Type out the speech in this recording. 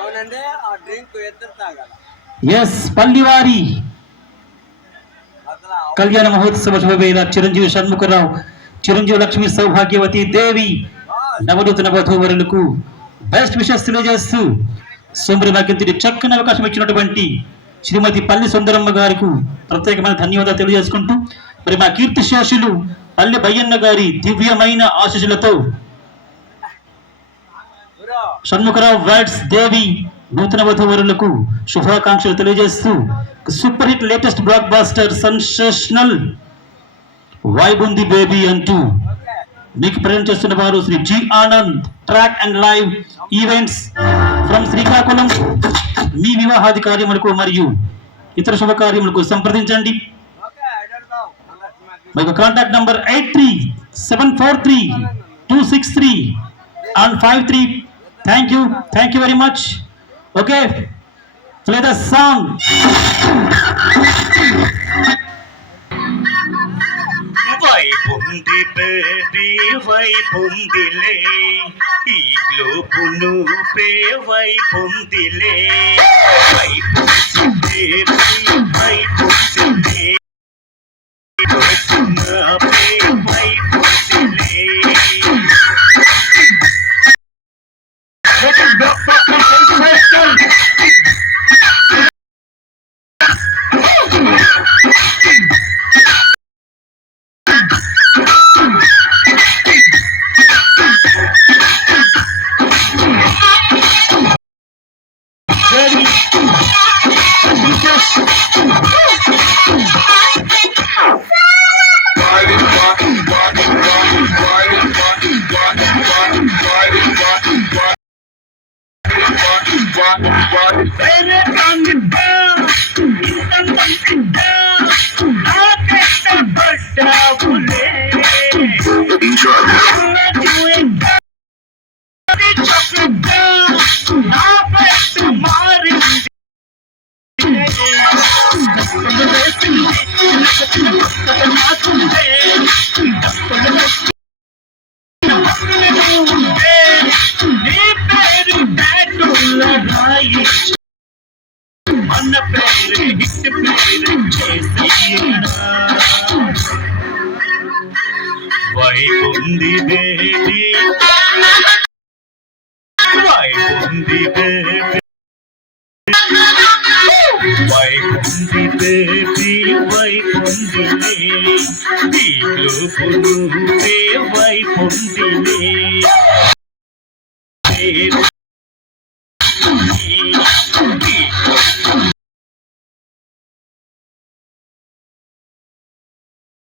అవునండి ఆ డ్రింక్ ఎత్తు తాగాల. ఎస్ పల్లివారి కళ్యాణ మహోత్సవ శుభవేళ చిరంజీవి షణ్ముఖరావు, చిరంజీవి లక్ష్మి సౌభాగ్యవతి దేవి నవనూతన వధూవరులకు బెస్ట్ విషెస్ తెలియజేస్తూ సోమరి నాగంతిని చక్కని అవకాశం ఇచ్చినటువంటి శ్రీమతి పల్లి సుందరమ్మ గారికి ప్రత్యేకమైన ధన్యవాదాలు తెలియజేసుకుంటూ మరి మా కీర్తి శేషులు పల్లి బయ్యన్న గారి దివ్యమైన ఆశీస్సులతో షణ్ముఖరావు వైడ్స్ దేవి నూతన వధూవరులకు శుభాకాంక్షలు తెలియజేస్తూ super hit latest blockbuster sensational vibe ఉంది బేబీ అంటూ మీకు ప్రజెంట్ చేస్తున్న వారు Shri G Anand track and live events from Srikakulam. మీ వివాహాది కార్యములకు మరియు ఇతర శుభకార్యములకు సంప్రదించండి. మీకు contact number 83743263 and 53. Thank you very much. Okay, play the song. వైపుంది బేబీ వైపుందిలే ఈ గ్లోబును పే వైపుందిలే వైపుంది బేబీ వైపుందిలే పే వైపుందిలే. వైపుంది బేబీ వైపుంది బేబీ వైపుంది బేబీ వైపుందిలే ఈ గ్లోబును పే వైపుందిలే